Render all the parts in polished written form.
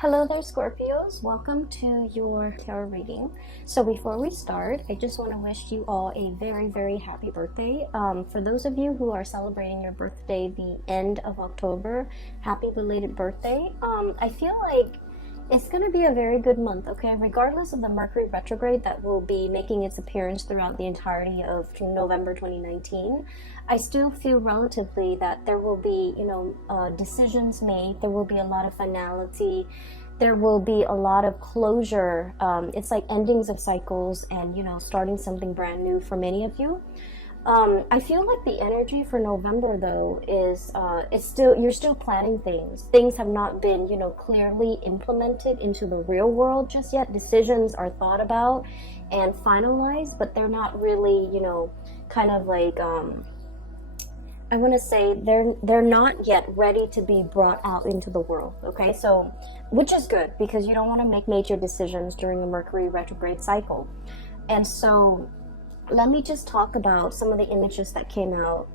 Hello there, Scorpios. Welcome to your tarot reading. So before we start, I just want to wish you all a very, very happy birthday. For those of you who are celebrating your birthday the end of October, happy belated birthday. I feel like it's going to be a very good month, okay? Regardless of the Mercury retrograde that will be making its appearance throughout the entirety of November 2019, I still feel relatively that there will be, decisions made. There will be a lot of finality. There will be a lot of closure. It's like endings of cycles and, starting something brand new for many of you. I feel like the energy for November, though, is you're still planning things. Things have not been, clearly implemented into the real world just yet. Decisions are thought about and finalized, but they're not really, kind of like, I want to say they're not yet ready to be brought out into the world, okay? So, which is good because you don't want to make major decisions during a Mercury retrograde cycle. And so, let me just talk about some of the images that came out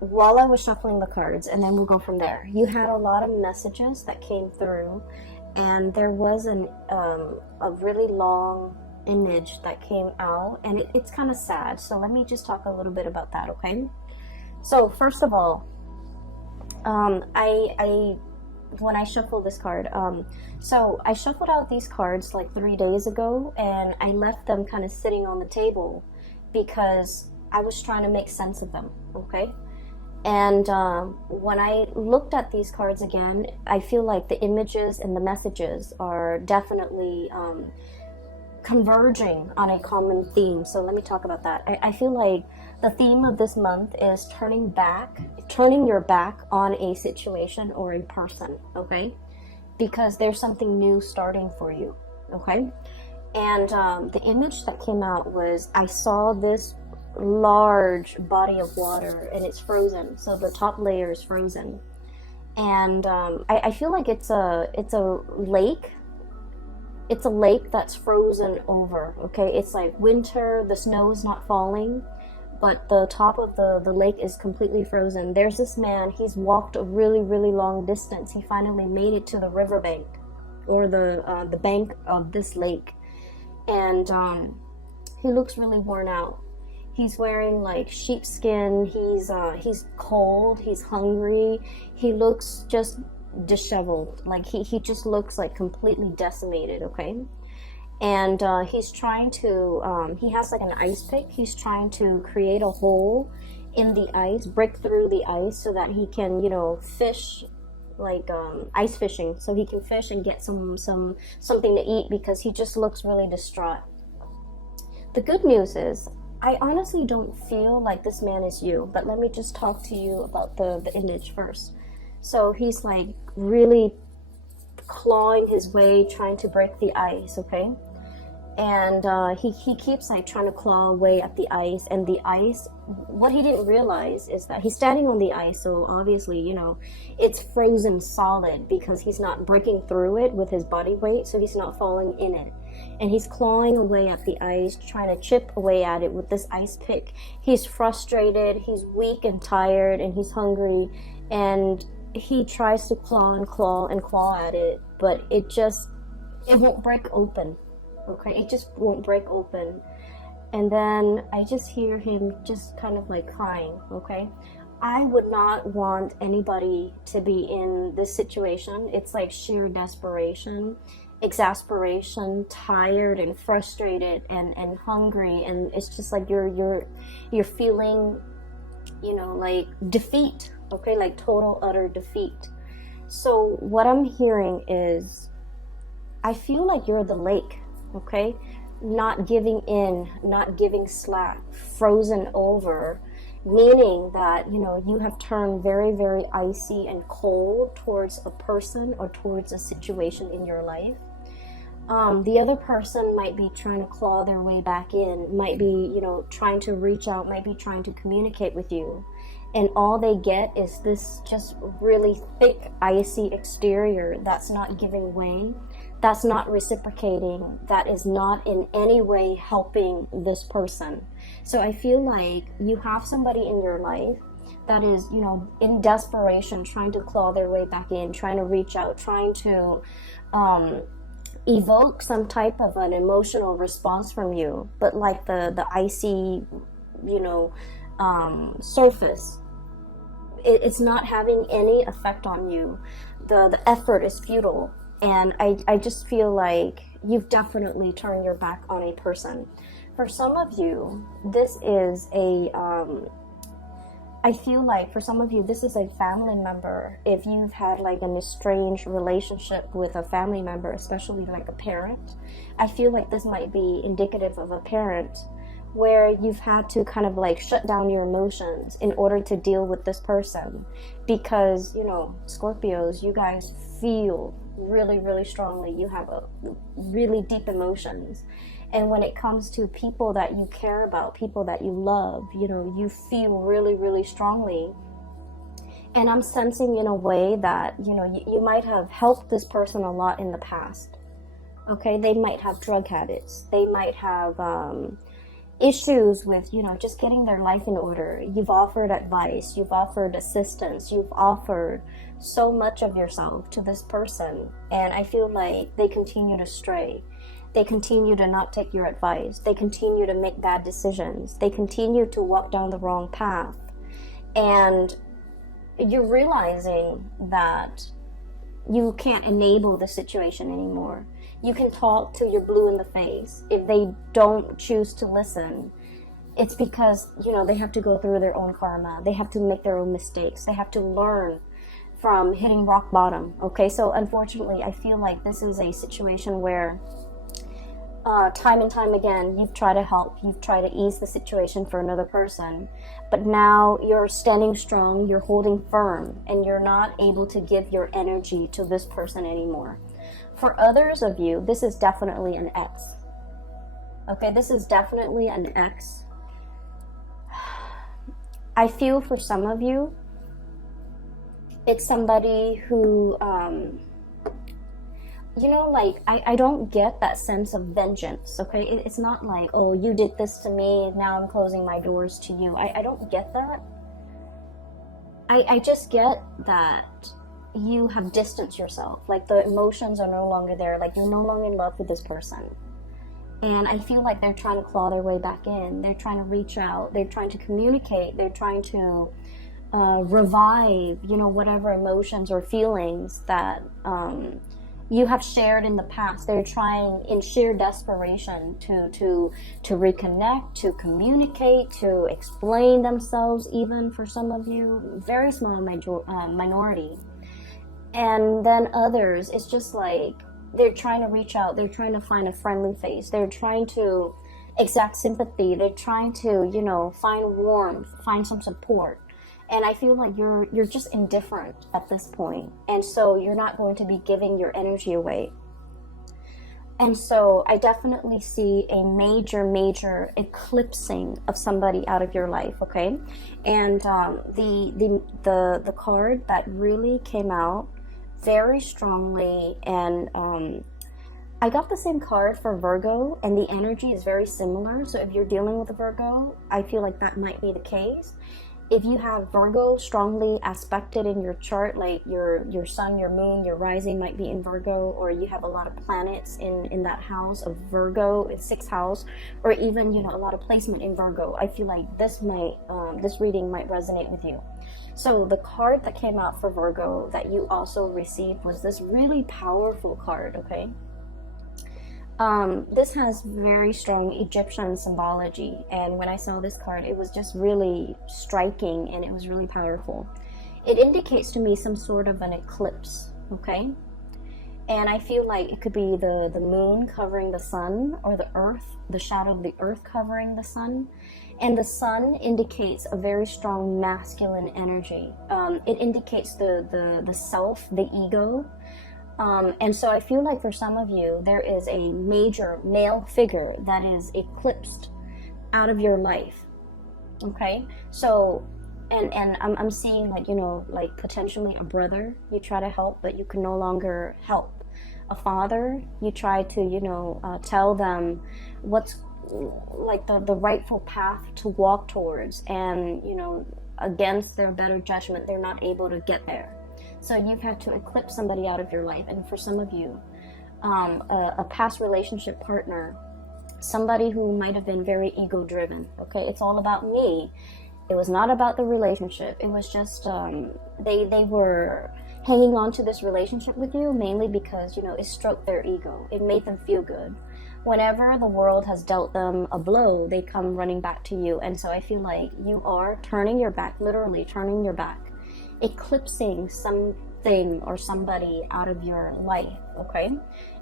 while I was shuffling the cards, and then we'll go from there. You had a lot of messages that came through, and there was a really long image that came out, and it's kind of sad. So let me just talk a little bit about that, okay? So first of all, when I shuffle this card, so I shuffled out these cards like 3 days ago, and I left them kind of sitting on the table because I was trying to make sense of them, okay? And when I looked at these cards again, I feel like the images and the messages are definitely converging on a common theme. So let me talk about that. I feel like the theme of this month is turning your back on a situation or a person, okay? Because there's something new starting for you, okay? And the image that came out was, I saw this large body of water and it's frozen. So the top layer is frozen. And I feel like it's a lake. It's a lake that's frozen over, okay? It's like winter, the snow is not falling, but the top of the lake is completely frozen. There's this man, he's walked a really, really long distance. He finally made it to the riverbank, or the bank of this lake. And he looks really worn out. He's wearing like sheepskin, he's cold, he's hungry, he looks just disheveled, like he just looks like completely decimated, okay? And he's trying to he has like an ice pick. He's trying to create a hole in the ice, break through the ice so that he can fish, like ice fishing, so he can fish and get something to eat, because he just looks really distraught. The good news is, I honestly don't feel like this man is you, but let me just talk to you about the image first. So he's like really clawing his way, trying to break the ice, okay? And he keeps like trying to claw away at the ice, and the ice, what he didn't realize is that he's standing on the ice, so obviously, it's frozen solid because he's not breaking through it with his body weight, so he's not falling in it. And he's clawing away at the ice, trying to chip away at it with this ice pick. He's frustrated, he's weak and tired, and he's hungry, and he tries to claw and claw and claw at it, but it won't break open, okay? It just won't break open. And then I just hear him just kind of like crying, okay? I would not want anybody to be in this situation. It's like sheer desperation, exasperation, tired and frustrated and hungry, and it's just like you're feeling, like defeat, okay? Like total utter defeat. So what I'm hearing is, I feel like you're the lake, okay? Not giving in, not giving slack, frozen over, meaning that you have turned very, very icy and cold towards a person or towards a situation in your life. The other person might be trying to claw their way back in, might be trying to reach out, might be trying to communicate with you, and all they get is this just really thick, icy exterior that's not giving way, that's not reciprocating, that is not in any way helping this person. So I feel like you have somebody in your life that is, you know, in desperation, trying to claw their way back in, trying to reach out, trying to evoke some type of an emotional response from you, but like the icy, you know, surface, it's not having any effect on you. The effort is futile, and I just feel like you've definitely turned your back on a person. For some of you, this is a I feel like for some of you, this is a family member. If you've had like an estranged relationship with a family member, especially like a parent, I feel like this might be indicative of a parent where you've had to kind of like shut down your emotions in order to deal with this person. Because, you know, Scorpios, you guys feel really, really strongly. You have a really deep emotions. And when it comes to people that you care about, people that you love, you know, you feel really, really strongly. And I'm sensing in a way that, you know, you might have helped this person a lot in the past. Okay, they might have drug habits. They might have issues with, you know, just getting their life in order. You've offered advice. You've offered assistance. You've offered so much of yourself to this person. And I feel like they continue to stray. They continue to not take your advice. They continue to make bad decisions. They continue to walk down the wrong path. And you're realizing that you can't enable the situation anymore. You can talk till you're blue in the face. If they don't choose to listen, it's because, you know, they have to go through their own karma. They have to make their own mistakes. They have to learn from hitting rock bottom. Okay, so unfortunately, I feel like this is a situation where time and time again, you've tried to help, you've tried to ease the situation for another person, but now you're standing strong, you're holding firm, and you're not able to give your energy to this person anymore. For others of you, this is definitely an ex. Okay, this is definitely an ex. I feel for some of you, it's somebody who, you know, like, I don't get that sense of vengeance, okay? It's not like, oh, you did this to me, now I'm closing my doors to you. I don't get that. I just get that you have distanced yourself. Like, the emotions are no longer there. Like, you're no longer in love with this person. And I feel like they're trying to claw their way back in. They're trying to reach out. They're trying to communicate. They're trying to revive, you know, whatever emotions or feelings that you have shared in the past. They're trying in sheer desperation to reconnect, to communicate, to explain themselves, even for some of you, very small minority. And then others, it's just like they're trying to reach out, they're trying to find a friendly face, they're trying to exact sympathy, they're trying to, you know, find warmth, find some support. And I feel like you're just indifferent at this point. And so you're not going to be giving your energy away. And so I definitely see a major eclipsing of somebody out of your life, okay? And the card that really came out very strongly, and I got the same card for Virgo, and the energy is very similar. So if you're dealing with a Virgo, I feel like that might be the case. If you have Virgo strongly aspected in your chart, like your sun, your moon, your rising might be in Virgo, or you have a lot of planets in that house of Virgo, in 6th house, or even, you know, a lot of placement in Virgo, I feel like this reading might resonate with you. So the card that came out for Virgo that you also received was this really powerful card, okay? This has very strong Egyptian symbology, and when I saw this card, it was just really striking, and it was really powerful. It indicates to me some sort of an eclipse, okay? And I feel like it could be the moon covering the sun, or the earth, the shadow of the earth covering the sun. And the sun indicates a very strong masculine energy. It indicates the self, the ego. And so I feel like for some of you, there is a major male figure that is eclipsed out of your life. Okay? So, and I'm seeing, like, you know, like potentially a brother you try to help, but you can no longer help. A father, you try to, you know, tell them what's like the rightful path to walk towards. And, you know, against their better judgment, they're not able to get there. So you've had to eclipse somebody out of your life. And for some of you, a past relationship partner, somebody who might have been very ego driven. Okay, it's all about me. It was not about the relationship. It was just they were hanging on to this relationship with you mainly because, you know, it stroked their ego. It made them feel good. Whenever the world has dealt them a blow, they come running back to you. And so I feel like you are turning your back, literally turning your back, eclipsing something or somebody out of your life, okay?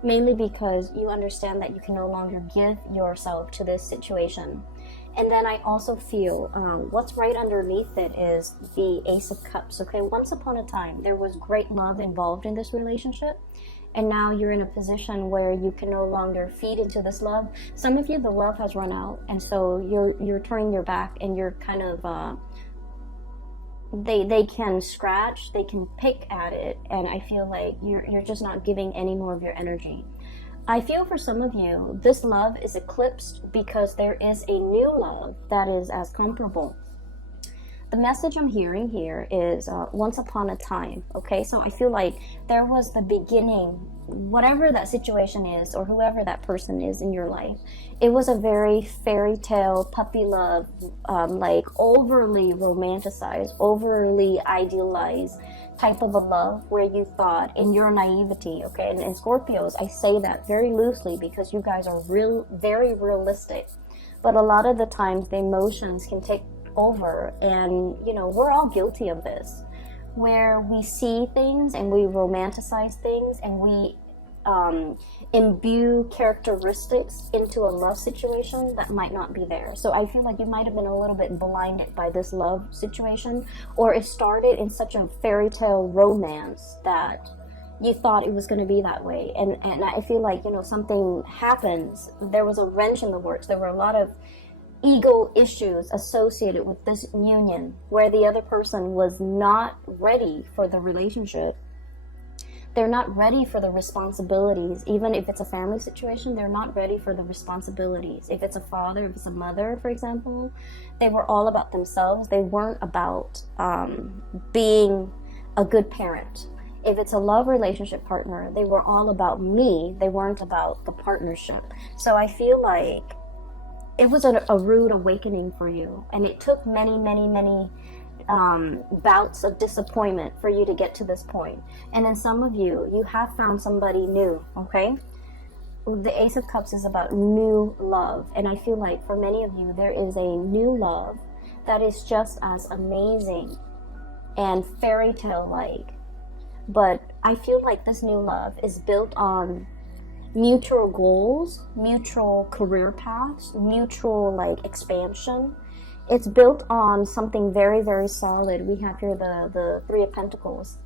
Mainly because you understand that you can no longer give yourself to this situation. And then I also feel what's right underneath it is the Ace of Cups, okay? Once upon a time, there was great love involved in this relationship. And now you're in a position where you can no longer feed into this love. Some of you, the love has run out. And so you're turning your back and you're kind of, they can scratch, they can pick at it. And I feel like you're just not giving any more of your energy. I feel for some of you, this love is eclipsed because there is a new love that is as comparable. The message I'm hearing here is once upon a time, okay? So I feel like there was the beginning, whatever that situation is or whoever that person is in your life. It was a very fairy tale, puppy love, like overly romanticized, overly idealized type of a love where you thought in your naivety, okay? And Scorpios, I say that very loosely because you guys are very realistic. But a lot of the times the emotions can take over, and you know, we're all guilty of this, where we see things and we romanticize things and we imbue characteristics into a love situation that might not be there. So I feel like you might have been a little bit blinded by this love situation, or it started in such a fairy tale romance that you thought it was going to be that way. And I feel like, you know, something happens. There was a wrench in the works. There were a lot of ego issues associated with this union where the other person was not ready for the relationship. They're not ready for the responsibilities. Even if it's a family situation, they're not ready for the responsibilities. If it's a father, if it's a mother, for example, they were all about themselves. They weren't about being a good parent. If it's a love relationship partner, they were all about me. They weren't about the partnership. So I feel like it was a rude awakening for you, and it took many bouts of disappointment for you to get to this point. And then some of you have found somebody new, okay? The Ace of Cups is about new love, and I feel like for many of you, there is a new love that is just as amazing and fairy tale-like. But I feel like this new love is built on mutual goals, mutual career paths, mutual like expansion. It's built on something very solid. We have here the Three of Pentacles.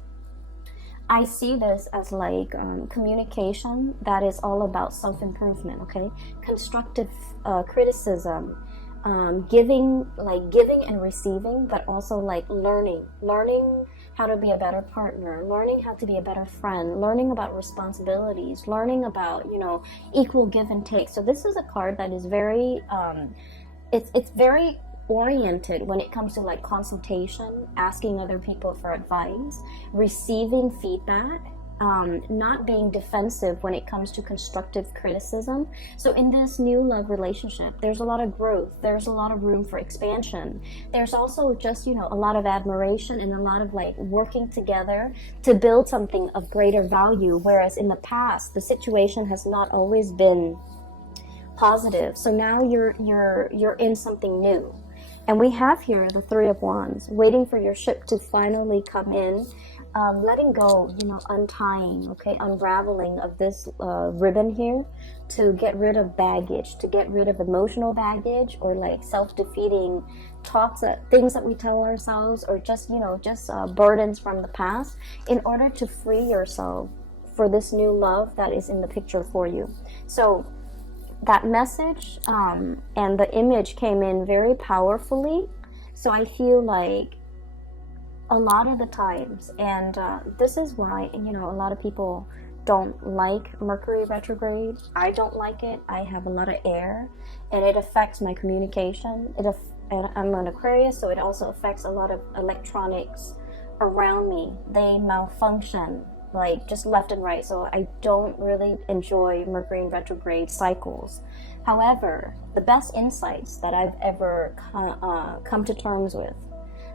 I see this as like communication that is all about self-improvement, okay? Constructive criticism, giving and receiving, but also like learning how to be a better partner, learning how to be a better friend, learning about responsibilities, learning about, you know, equal give and take. So this is a card that is very, it's very oriented when it comes to like consultation, asking other people for advice, receiving feedback, not being defensive when it comes to constructive criticism. So in this new love relationship, there's a lot of growth. There's a lot of room for expansion. There's also just, you know, a lot of admiration and a lot of like working together to build something of greater value. Whereas in the past, the situation has not always been positive. So now you're in something new. And we have here the Three of Wands, waiting for your ship to finally come in. Letting go, you know, untying, okay, unraveling of this ribbon here to get rid of baggage, to get rid of emotional baggage or like self-defeating thoughts, things that we tell ourselves, or just, you know, just burdens from the past, in order to free yourself for this new love that is in the picture for you. So that message and the image came in very powerfully. So I feel like a lot of the times, and this is why, you know, a lot of people don't like Mercury retrograde. I don't like it. I have a lot of air and it affects my communication. It and I'm an Aquarius, so it also affects a lot of electronics around me. They malfunction like just left and right, so I don't really enjoy Mercury in retrograde cycles. However, the best insights that I've ever come to terms with,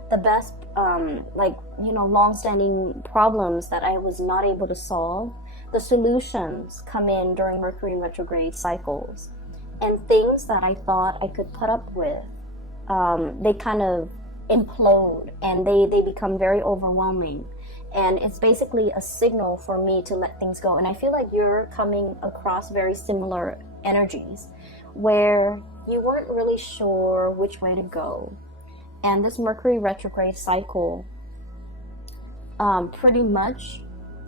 the best long-standing problems that I was not able to solve, the solutions come in during Mercury in retrograde cycles. And things that I thought I could put up with, they kind of implode, and they become very overwhelming. And it's basically a signal for me to let things go. And I feel like you're coming across very similar energies where you weren't really sure which way to go. And this Mercury retrograde cycle pretty much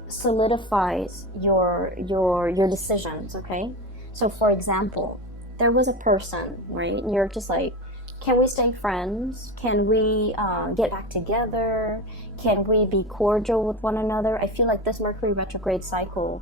solidifies your decisions, okay? So for example, there was a person, right? And you're just like, can we stay friends? Can we get back together? Can we be cordial with one another? I feel like this Mercury retrograde cycle,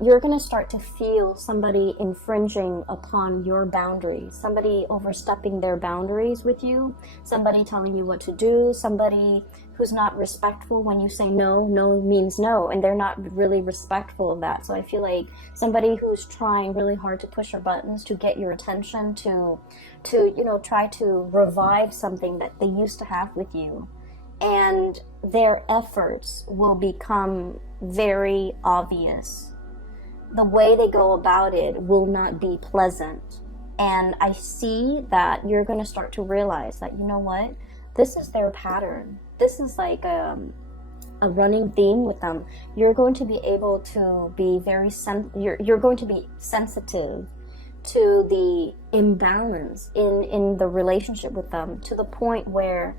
you're going to start to feel somebody infringing upon your boundaries, somebody overstepping their boundaries with you, somebody telling you what to do, somebody who's not respectful when you say no. No means no, and they're not really respectful of that. So I feel like somebody who's trying really hard to push your buttons to get your attention, to try to revive something that they used to have with you. And their efforts will become very obvious. The way they go about it will not be pleasant. And I see that you're going to start to realize that, you know what, this is their pattern. This is like a running theme with them. You're going to be able to be you're going to be sensitive to the imbalance in the relationship with them, to the point where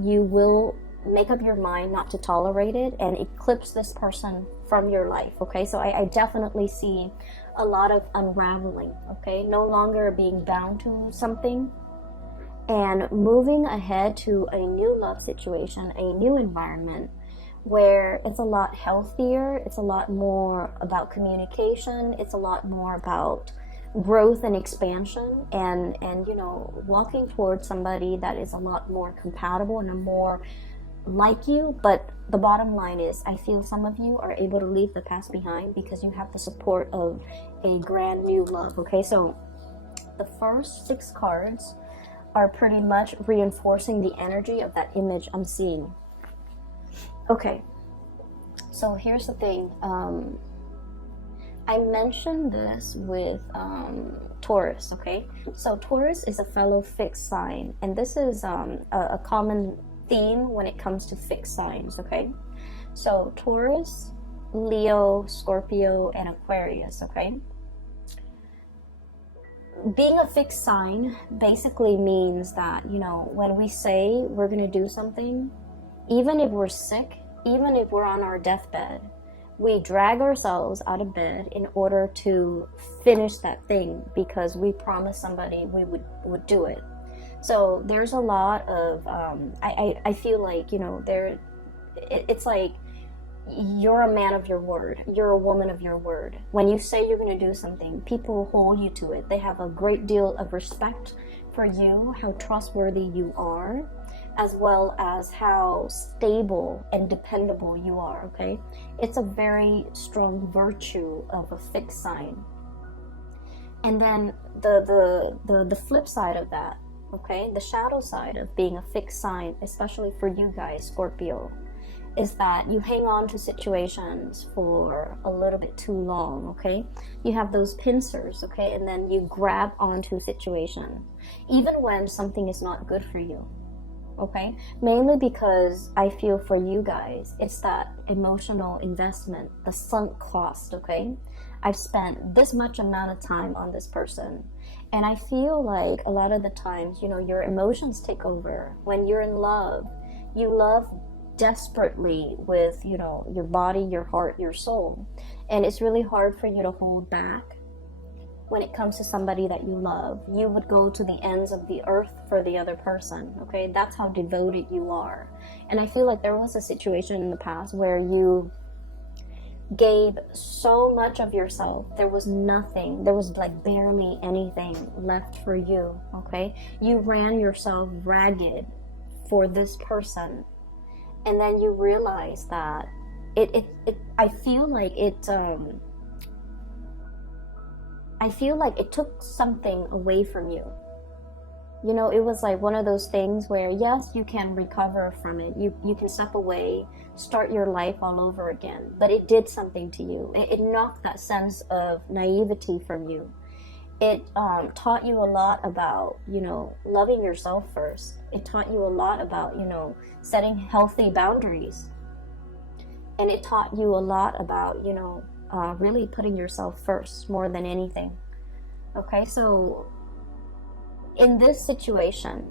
you will make up your mind not to tolerate it and eclipse this person from your life, okay? So I definitely see a lot of unraveling, okay? No longer being bound to something and moving ahead to a new love situation, a new environment where it's a lot healthier, it's a lot more about communication, it's a lot more about growth and expansion, and walking towards somebody that is a lot more compatible and a more like you. But the bottom line is, I feel some of you are able to leave the past behind because you have the support of a grand new love, okay? So the first 6 cards are pretty much reinforcing the energy of that image I'm seeing. Okay, so here's the thing. I mentioned this with Taurus, okay? So Taurus is a fellow fixed sign, and this is a common theme when it comes to fixed signs, okay? So Taurus, Leo, Scorpio, and Aquarius, okay? Being a fixed sign basically means that, when we say we're going to do something, even if we're sick, even if we're on our deathbed, we drag ourselves out of bed in order to finish that thing because we promised somebody we would do it. So there's a lot of, I feel like, it's like you're a man of your word. You're a woman of your word. When you say you're going to do something, people hold you to it. They have a great deal of respect for you, how trustworthy you are, as well as how stable and dependable you are, okay? It's a very strong virtue of a fixed sign. And then the flip side of that, okay, the shadow side of being a fixed sign, especially for you guys, Scorpio, is that you hang on to situations for a little bit too long, okay? You have those pincers, okay? And then you grab onto situations, even when something is not good for you, okay? Mainly because I feel for you guys, it's that emotional investment, the sunk cost, okay? I've spent this much amount of time on this person. And I feel like a lot of the times, your emotions take over. When you're in love, you love desperately with, your body, your heart, your soul. And it's really hard for you to hold back when it comes to somebody that you love. You would go to the ends of the earth for the other person, okay? That's how devoted you are. And I feel like there was a situation in the past where you gave so much of yourself. There was nothing, there was like barely anything left for you, okay? You ran yourself ragged for this person, and then you realize that I feel like it took something away from you. You know, it was like one of those things where, yes, you can recover from it. You can step away, start your life all over again. But it did something to you. It knocked that sense of naivety from you. It taught you a lot about, you know, loving yourself first. It taught you a lot about, you know, setting healthy boundaries. And it taught you a lot about, you know, really putting yourself first more than anything. Okay, so in this situation,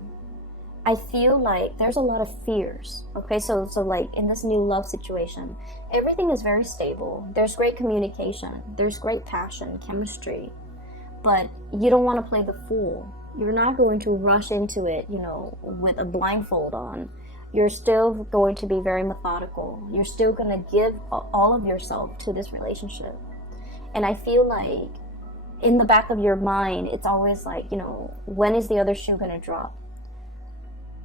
I feel like there's a lot of fears. Okay, so like in this new love situation, everything is very stable. There's great communication. There's great passion, chemistry. But you don't want to play the fool. You're not going to rush into it, you know, with a blindfold on. You're still going to be very methodical. You're still going to give all of yourself to this relationship. And I feel like in the back of your mind, it's always like, you know, when is the other shoe going to drop?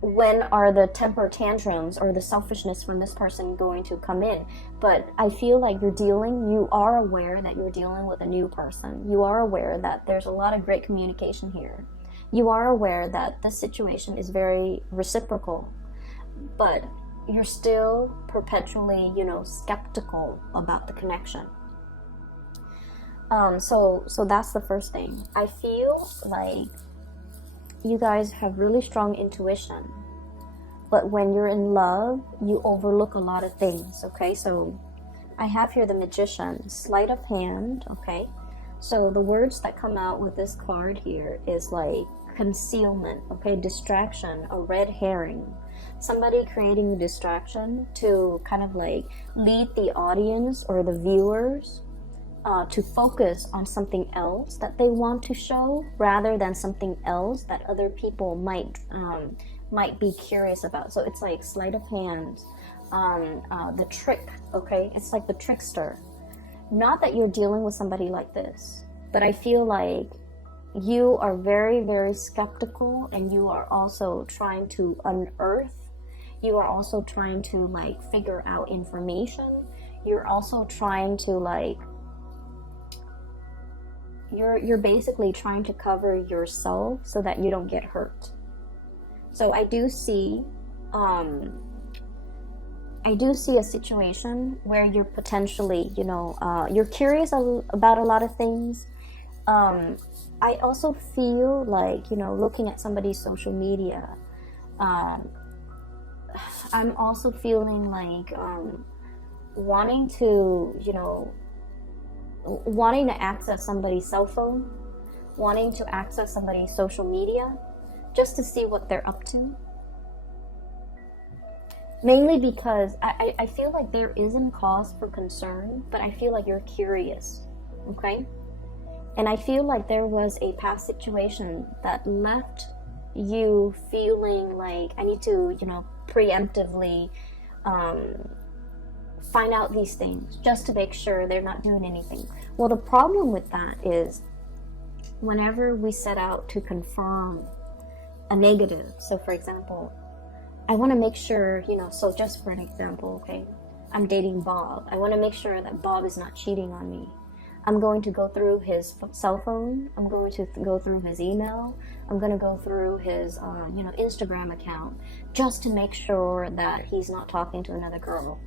When are the temper tantrums or the selfishness from this person going to come in? But I feel like you are aware that you're dealing with a new person. You are aware that there's a lot of great communication here. You are aware that the situation is very reciprocal, but you're still perpetually, you know, skeptical about the connection. So that's the first thing. I feel like you guys have really strong intuition, but when you're in love, you overlook a lot of things, okay? So I have here the Magician, sleight of hand, okay? So the words that come out with this card here is like concealment, okay? Distraction, a red herring. Somebody creating a distraction to kind of like lead the audience or the viewers to focus on something else that they want to show rather than something else that other people might be curious about. So it's like sleight of hand, the trick, okay? It's like the trickster. Not that you're dealing with somebody like this, but I feel like you are very, very skeptical, and you are also trying to unearth. You are also trying to like figure out information. You're also trying to like you're basically trying to cover yourself so that you don't get hurt. So I do see a situation where you're potentially, you know, you're curious about a lot of things. I also feel like, you know, looking at somebody's social media, I'm also feeling like wanting to access somebody's cell phone, wanting to access somebody's social media, just to see what they're up to. Mainly because I feel like there isn't cause for concern, but I feel like you're curious, okay? And I feel like there was a past situation that left you feeling like I need to, you know, preemptively find out these things just to make sure they're not doing anything. Well, the problem with that is whenever we set out to confirm a negative, so for example, I want to make sure, you know, so just for an example, okay, I'm dating Bob. I want to make sure that Bob is not cheating on me. I'm going to go through his cell phone. I'm going to go through his email. I'm going to go through his, Instagram account just to make sure that he's not talking to another girl.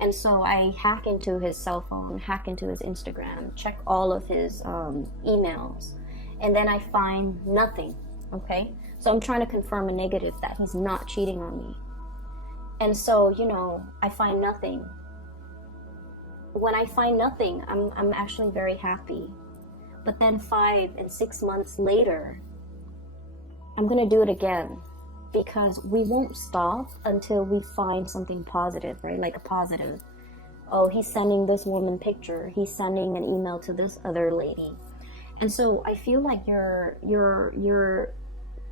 And so I hack into his cell phone, hack into his Instagram, check all of his emails, and then I find nothing, okay? So I'm trying to confirm a negative that he's not cheating on me. And so, you know, I find nothing. When I find nothing, I'm actually very happy. But then 5 and 6 months later, I'm going to do it again. Because we won't stop until we find something positive, right? Like a positive. Oh, he's sending this woman picture. He's sending an email to this other lady. And so I feel like you're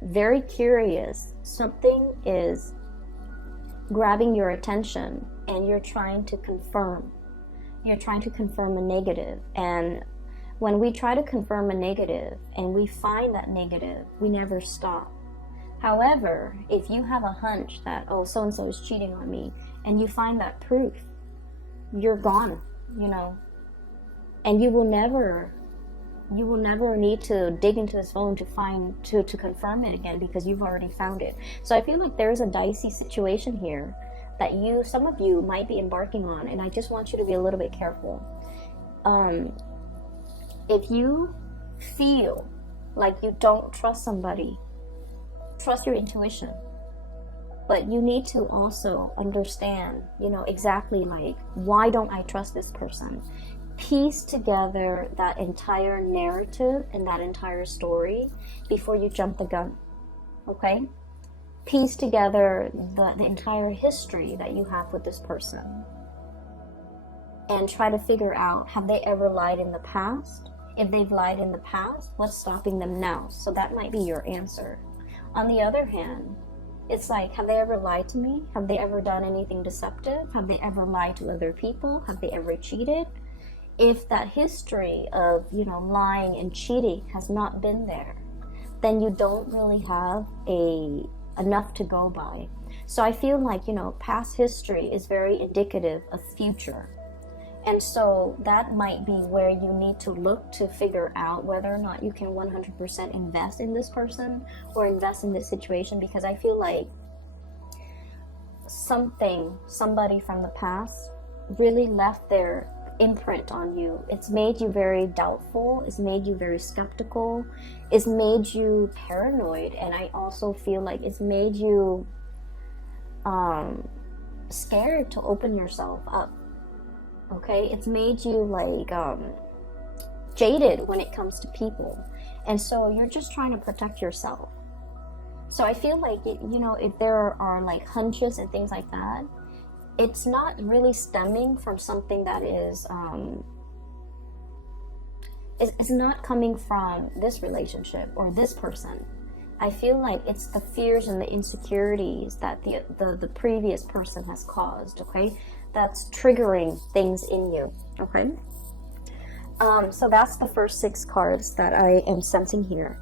very curious. Something is grabbing your attention and you're trying to confirm. you're trying to confirm a negative. And when we try to confirm a negative and we find that negative, we never stop. However, if you have a hunch that, oh, so-and-so is cheating on me, and you find that proof, you're gone, and you will never need to dig into this phone to confirm it again, because you've already found it. So I feel like there's a dicey situation here that some of you might be embarking on, and I just want you to be a little bit careful. If you feel like you don't trust somebody, trust your intuition. But you need to also understand, exactly like, why don't I trust this person? Piece together that entire narrative and that entire story before you jump the gun, okay? Piece together the entire history that you have with this person. And try to figure out, have they ever lied in the past? If they've lied in the past, what's stopping them now? So that might be your answer. On the other hand, it's like, have they ever lied to me? Have they ever done anything deceptive? Have they ever lied to other people? Have they ever cheated? If that history of, lying and cheating has not been there, then you don't really have enough to go by. So I feel like, past history is very indicative of future. And so that might be where you need to look to figure out whether or not you can 100% invest in this person or invest in this situation, because I feel like somebody from the past really left their imprint on you. It's made you very doubtful. It's made you very skeptical. It's made you paranoid. And I also feel like it's made you scared to open yourself up. Okay, it's made you like jaded when it comes to people, and so you're just trying to protect yourself. So I feel like if there are like hunches and things like that, it's not really stemming from something that is not coming from this relationship or this person. I feel like it's the fears and the insecurities that the previous person has caused, okay? That's triggering things in you, okay? So that's the first 6 cards that I am sensing here.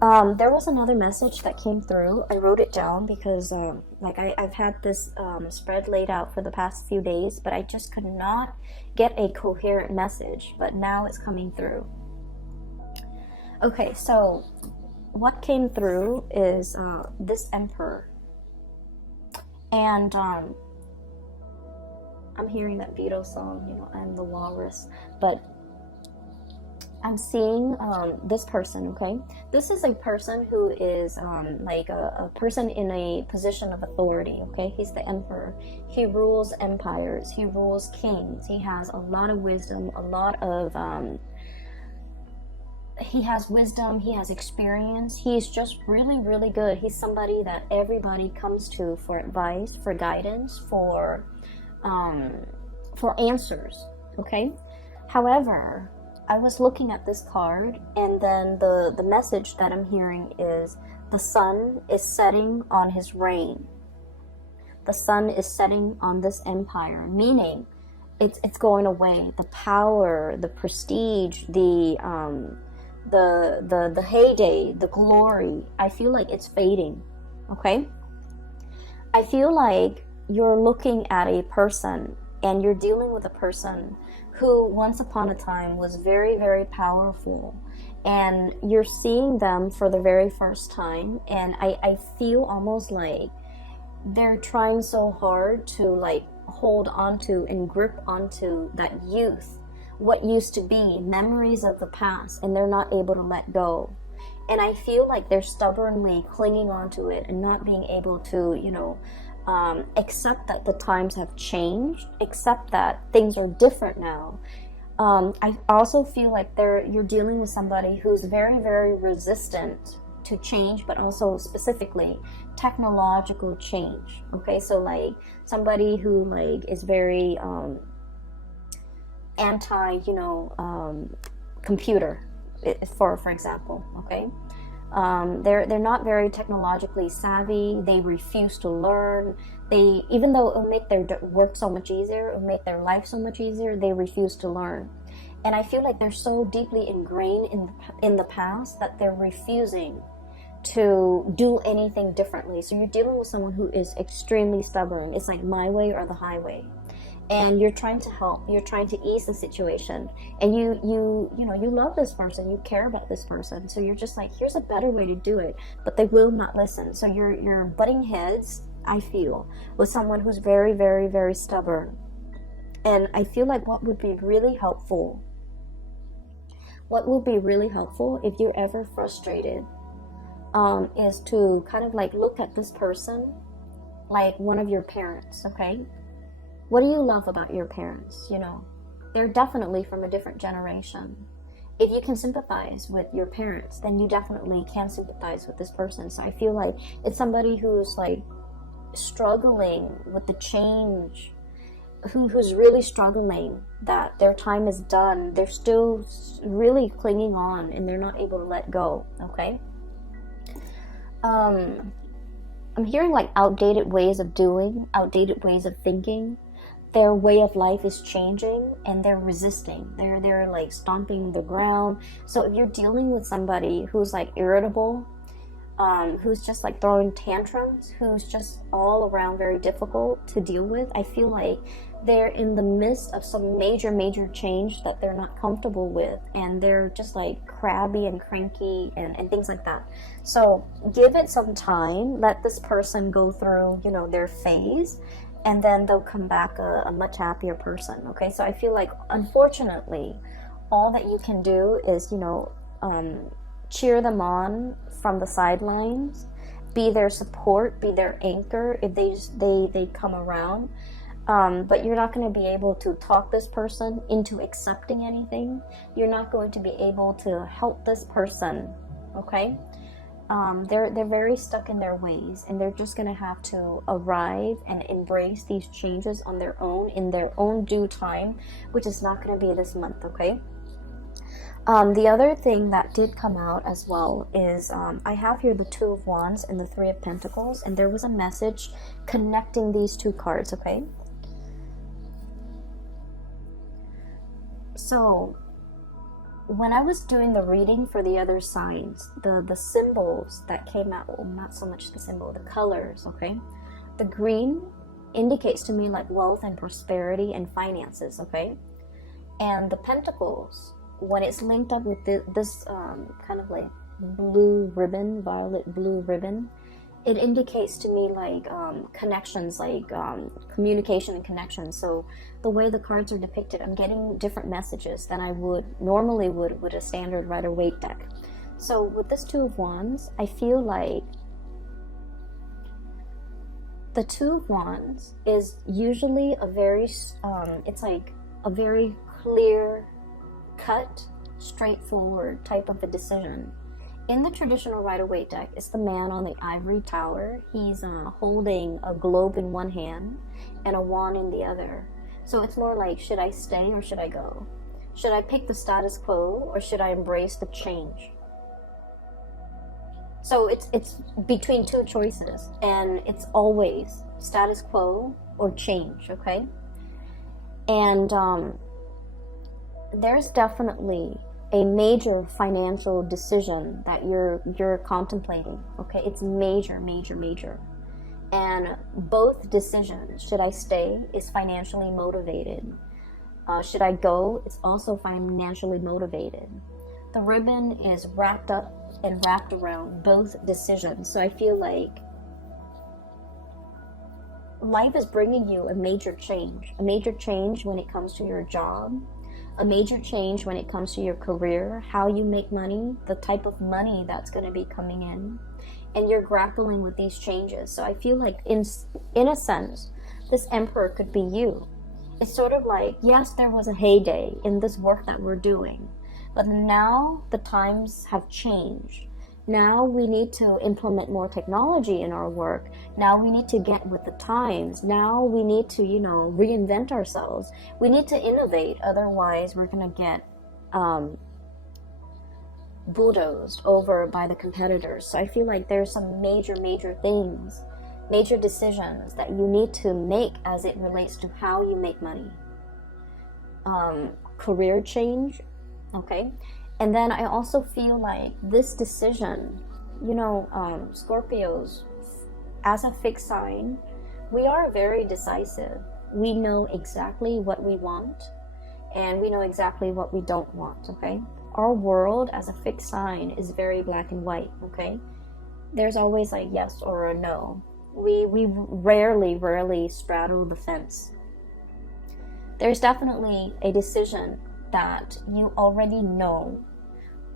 There was another message that came through. I wrote it down because I've had this spread laid out for the past few days, but I just could not get a coherent message, but now it's coming through. Okay, so what came through is this Emperor. And I'm hearing that Beatles song, I'm the walrus, but I'm seeing this person, okay? This is a person who is like a person in a position of authority, okay? He's the Emperor. He rules empires. He rules kings. He has a lot of wisdom, he has wisdom, he has experience. He's just really, really good. He's somebody that everybody comes to for advice, for guidance, for answers, okay? However, I was looking at this card, and then the message that I'm hearing is the sun is setting on his reign. The sun is setting on this empire, meaning it's going away. The power, the prestige, the heyday, the glory, I feel like it's fading, okay? I feel like you're looking at a person and you're dealing with a person who once upon a time was very, very powerful, and you're seeing them for the very first time, and I feel almost like they're trying so hard to like hold onto and grip onto that youth, what used to be, memories of the past, and they're not able to let go. And I feel like they're stubbornly clinging onto it and not being able to, accept that the times have changed, accept that things are different now. I also feel like you're dealing with somebody who's very, very resistant to change, but also specifically technological change. Okay, so like somebody who like is very anti, computer, for example. Okay, They're not very technologically savvy. They refuse to learn. They, even though it'll make their work so much easier, it'll make their life so much easier, they refuse to learn. And I feel like they're so deeply ingrained in the past that they're refusing to do anything differently. So you're dealing with someone who is extremely stubborn. It's like my way or the highway. And you're trying to help, you're trying to ease the situation, and you know, you love this person, you care about this person, so you're just like, here's a better way to do it, but they will not listen. So you're butting heads, I feel, with someone who's very, very, very stubborn. And I feel like what would be really helpful if you're ever frustrated, is to kind of like look at this person like one of your parents, okay? What do you love about your parents? You know, they're definitely from a different generation. If you can sympathize with your parents, then you definitely can sympathize with this person. So I feel like it's somebody who's like struggling with the change, who's really struggling that their time is done. They're still really clinging on and they're not able to let go, okay? I'm hearing like outdated ways of doing, outdated ways of thinking. Their way of life is changing and they're resisting. They're like stomping the ground. So if you're dealing with somebody who's like irritable, who's just like throwing tantrums, who's just all around very difficult to deal with, I feel like they're in the midst of some major change that they're not comfortable with, and they're just like crabby and cranky and things like that. So give it some time, let this person go through, you know, their phase, and then they'll come back a much happier person, okay? So I feel like, unfortunately, all that you can do is, you know, cheer them on from the sidelines, be their support, be their anchor if they come around. But you're not going to be able to talk this person into accepting anything. You're not going to be able to help this person, okay? They're very stuck in their ways, and they're just going to have to arrive and embrace these changes on their own, in their own due time, which is not going to be this month, okay? The other thing that did come out as well is I have here the Two of Wands and the Three of Pentacles, and there was a message connecting these two cards, okay? So when I was doing the reading for the other signs, the symbols that came out, well, not so much the symbol, the colors, okay? The green indicates to me like wealth and prosperity and finances, okay? And the pentacles, when it's linked up with this kind of like blue ribbon, violet blue ribbon, it indicates to me like connections, like communication and connections. So the way the cards are depicted, I'm getting different messages than I would normally would with a standard Rider-Waite deck. So with this Two of Wands, I feel like the Two of Wands is usually a very, it's like a very clear cut, straightforward type of a decision. In the traditional Rider-Waite deck, it's the man on the ivory tower. He's holding a globe in one hand and a wand in the other. So it's more like, should I stay or should I go? Should I pick the status quo or should I embrace the change? So it's between two choices, and it's always status quo or change, okay? And there's definitely a major financial decision that you're contemplating, okay? It's major. And both decisions, should I stay, is financially motivated. Should I go, it's also financially motivated. The ribbon is wrapped up and wrapped around both decisions. So I feel like life is bringing you a major change when it comes to your job, a major change when it comes to your career, how you make money, the type of money that's going to be coming in, and you're grappling with these changes. So I feel like in a sense, this Emperor could be you. It's sort of like, yes, there was a heyday in this work that we're doing, but now the times have changed. Now we need to implement more technology in our work. Now we need to get with the times. Now we need to, you know, reinvent ourselves. We need to innovate. Otherwise, we're going to get bulldozed over by the competitors. So I feel like there's some major things, major decisions that you need to make as it relates to how you make money. Career change, okay? And then I also feel like this decision, you know, Scorpios, as a fixed sign, we are very decisive. We know exactly what we want, and we know exactly what we don't want, okay? Our world as a fixed sign is very black and white, okay? There's always like yes or a no. We rarely straddle the fence. There's definitely a decision that you already know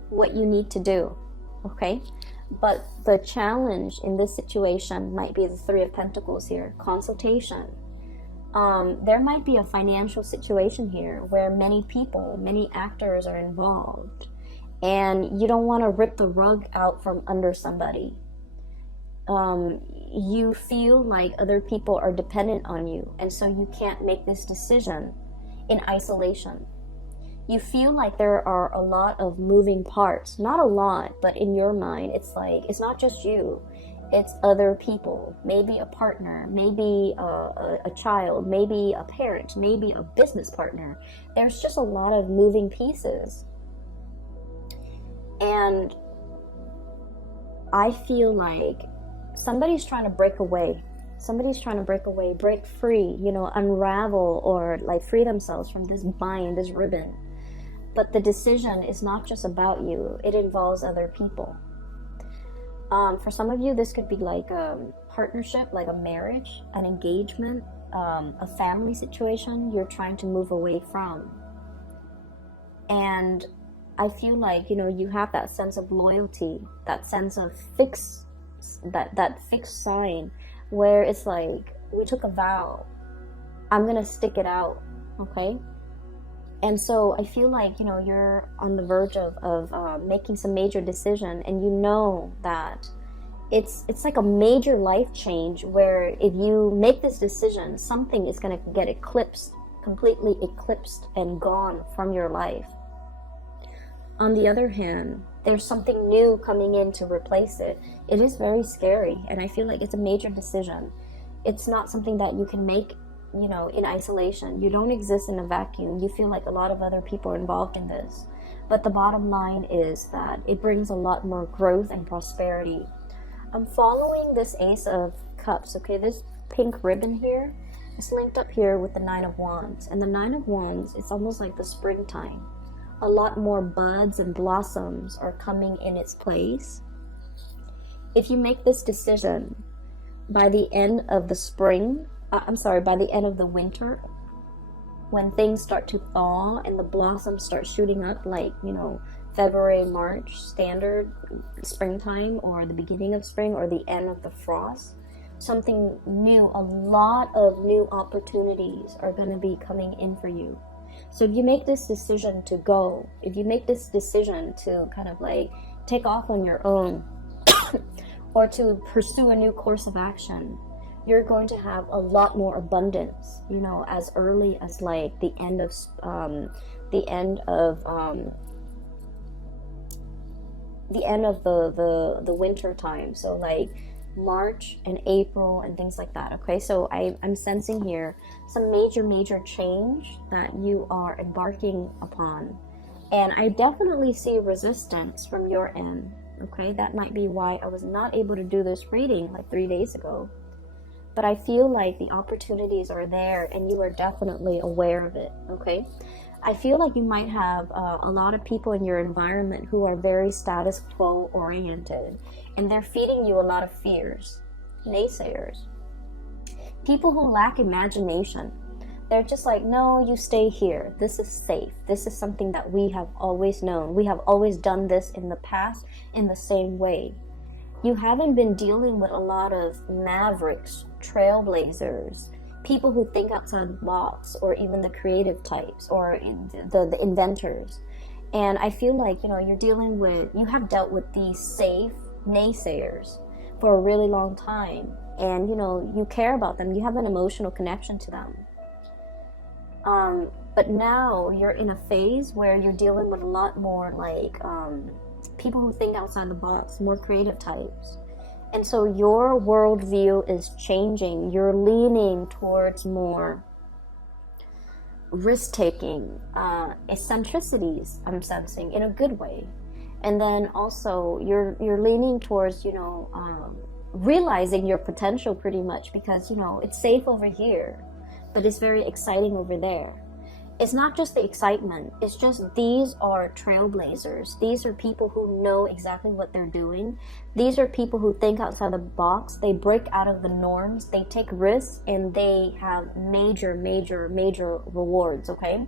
what you need to do, okay? But the challenge in this situation might be the Three of Pentacles here, consultation. There might be a financial situation here where many people, many actors are involved, and you don't want to rip the rug out from under somebody. You feel like other people are dependent on you, and so you can't make this decision in isolation. You feel like there are a lot of moving parts. Not a lot, but in your mind, it's like, it's not just you. It's other people, maybe a partner, maybe a child, maybe a parent, maybe a business partner. There's just a lot of moving pieces. And I feel like somebody's trying to break away. Somebody's trying to break away, break free, you know, unravel, or like free themselves from this bind, this ribbon. But the decision is not just about you. It involves other people. For some of you, this could be like a partnership, like a marriage, an engagement, a family situation you're trying to move away from. And I feel like, you know, you have that sense of loyalty, that sense of that fixed sign where it's like, we took a vow, I'm gonna stick it out, okay? And so I feel like, you know, you're on the verge of making some major decision, and you know that it's like a major life change where if you make this decision, something is going to get eclipsed, completely eclipsed and gone from your life. On the other hand, there's something new coming in to replace it. It is very scary, and I feel like it's a major decision. It's not something that you can make, you know, in isolation. You don't exist in a vacuum. You feel like a lot of other people are involved in this. But the bottom line is that it brings a lot more growth and prosperity. I'm following this Ace of Cups, okay? This pink ribbon here is linked up here with the Nine of Wands. And the Nine of Wands, it's almost like the springtime. A lot more buds and blossoms are coming in its place. If you make this decision by the end of the spring, by the end of the winter, when things start to thaw and the blossoms start shooting up, like, you know, February, March, standard springtime, or the beginning of spring, or the end of the frost, something new, a lot of new opportunities are going to be coming in for you. So if you make this decision to go, if you make this decision to kind of like take off on your own, or to pursue a new course of action, you're going to have a lot more abundance, you know, as early as like the end of the winter time. So like March and April and things like that. Okay, so I'm sensing here some major change that you are embarking upon, and I definitely see resistance from your end. Okay, that might be why I was not able to do this reading like 3 days ago. But I feel like the opportunities are there, and you are definitely aware of it, okay? I feel like you might have a lot of people in your environment who are very status quo oriented, and they're feeding you a lot of fears. Naysayers. People who lack imagination. They're just like, no, you stay here. This is safe. This is something that we have always known. We have always done this in the past in the same way. You haven't been dealing with a lot of mavericks, trailblazers, people who think outside the box, or even the creative types, or the inventors. And I feel like, you know, you have dealt with these safe naysayers for a really long time. And, you know, you care about them. You have an emotional connection to them. But now you're in a phase where you're dealing with a lot more like people who think outside the box, more creative types. And so your worldview is changing. You're leaning towards more risk-taking, eccentricities, I'm sensing, in a good way. And then also you're leaning towards, you know, realizing your potential pretty much, because, you know, it's safe over here, but it's very exciting over there. It's not just the excitement, it's just these are trailblazers. These are people who know exactly what they're doing. These are people who think outside the box. They break out of the norms, they take risks, and they have major rewards, okay?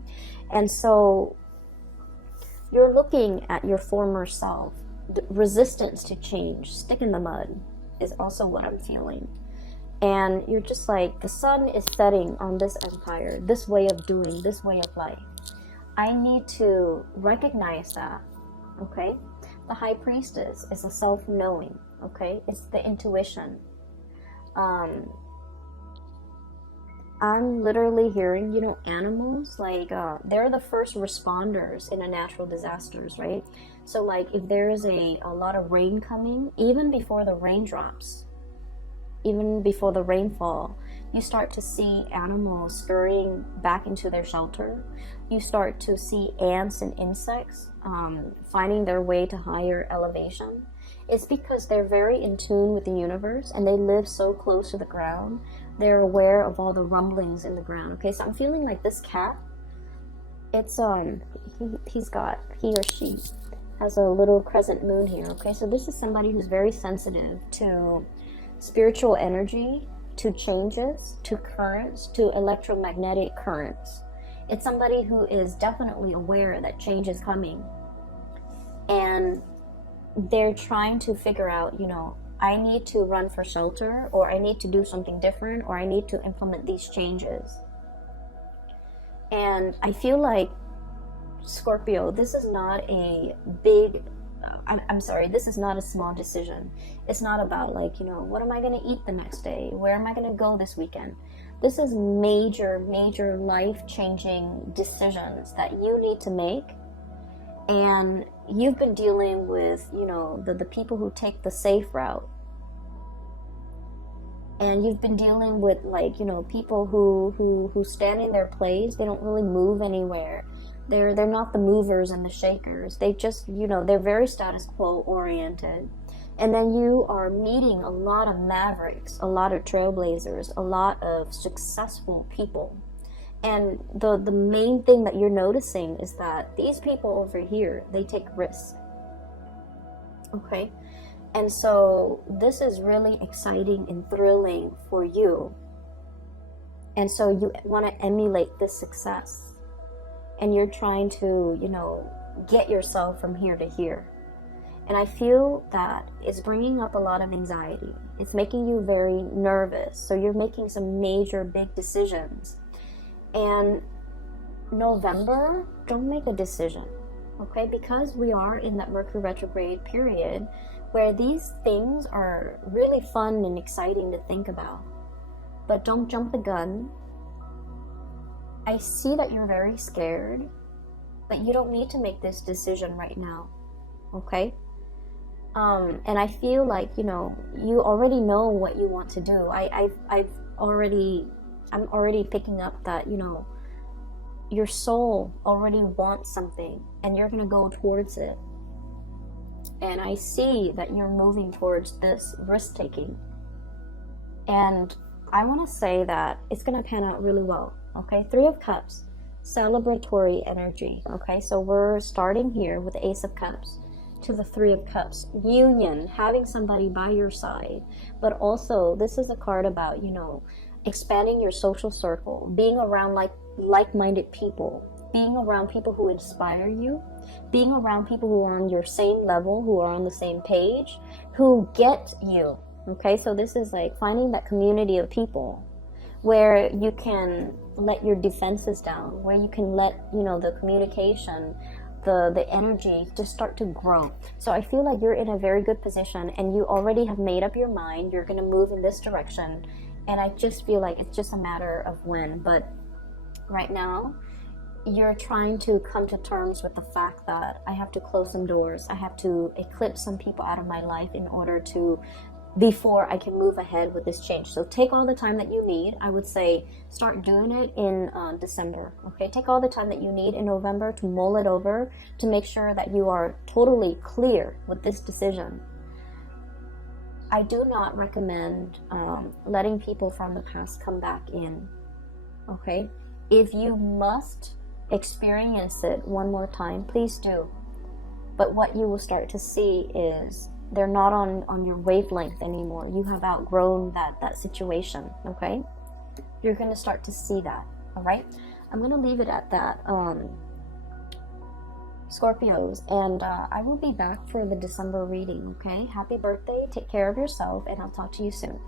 And so you're looking at your former self. The resistance to change, stick in the mud, is also what I'm feeling. And you're just like, the sun is setting on this empire, this way of doing, this way of life. I need to recognize that, okay? The high priestess is a self-knowing, okay? It's the intuition. I'm literally hearing, you know, animals, like, they're the first responders in a natural disasters, right? So, like, if there is a lot of rain coming, even before the raindrops, even before the rainfall, you start to see animals scurrying back into their shelter. You start to see ants and insects finding their way to higher elevation. It's because they're very in tune with the universe, and they live so close to the ground. They're aware of all the rumblings in the ground. Okay, so I'm feeling like this cat, it's he or she has a little crescent moon here. Okay, so this is somebody who's very sensitive to spiritual energy, to changes, to currents, to electromagnetic currents. It's somebody who is definitely aware that change is coming, and they're trying to figure out, you know, I need to run for shelter, or I need to do something different, or I need to implement these changes. And I feel like, Scorpio, this is not a big I'm sorry, this is not a small decision. It's not about, like, you know, what am I going to eat the next day? Where am I going to go this weekend? This is major life-changing decisions that you need to make. And you've been dealing with, you know, the people who take the safe route. And you've been dealing with, like, you know, people who stand in their place. They don't really move anywhere. They're not the movers and the shakers. They just, you know, they're very status quo oriented. And then you are meeting a lot of mavericks, a lot of trailblazers, a lot of successful people. And the main thing that you're noticing is that these people over here, they take risks. Okay? And so this is really exciting and thrilling for you. And so you want to emulate this success. And you're trying to, you know, get yourself from here to here. And I feel that it's bringing up a lot of anxiety. It's making you very nervous. So you're making some major big decisions. And November, don't make a decision, okay? Because we are in that Mercury retrograde period where these things are really fun and exciting to think about. But don't jump the gun. I see that you're very scared, but you don't need to make this decision right now, okay? And I feel like, you know, you already know what you want to do. I'm already picking up that, you know, your soul already wants something, and you're gonna go towards it. And I see that you're moving towards this risk-taking. And I want to say that it's gonna pan out really well. Okay, 3 of Cups, celebratory energy. Okay, so we're starting here with the Ace of Cups to the 3 of Cups. Union, having somebody by your side. But also, this is a card about, you know, expanding your social circle, being around like-minded people, being around people who inspire you, being around people who are on your same level, who are on the same page, who get you. Okay, so this is like finding that community of people where you can let your defenses down, where you can let, you know, the communication, the energy just start to grow. So I feel like you're in a very good position, and you already have made up your mind. You're going to move in this direction, and I just feel like it's just a matter of when. But right now, you're trying to come to terms with the fact that I have to close some doors, I have to eclipse some people out of my life in order to, before I can move ahead with this change. So take all the time that you need. I would say start doing it in December. Okay, take all the time that you need in November to mull it over, to make sure that you are totally clear with this decision. I do not recommend letting people from the past come back in. Okay, if you must experience it one more time, please do. But what you will start to see is they're not on your wavelength anymore. You have outgrown that situation. Okay, you're going to start to see that. All right, I'm going to leave it at that, Scorpios, and I will be back for the December reading. Okay, happy birthday, take care of yourself, and I'll talk to you soon.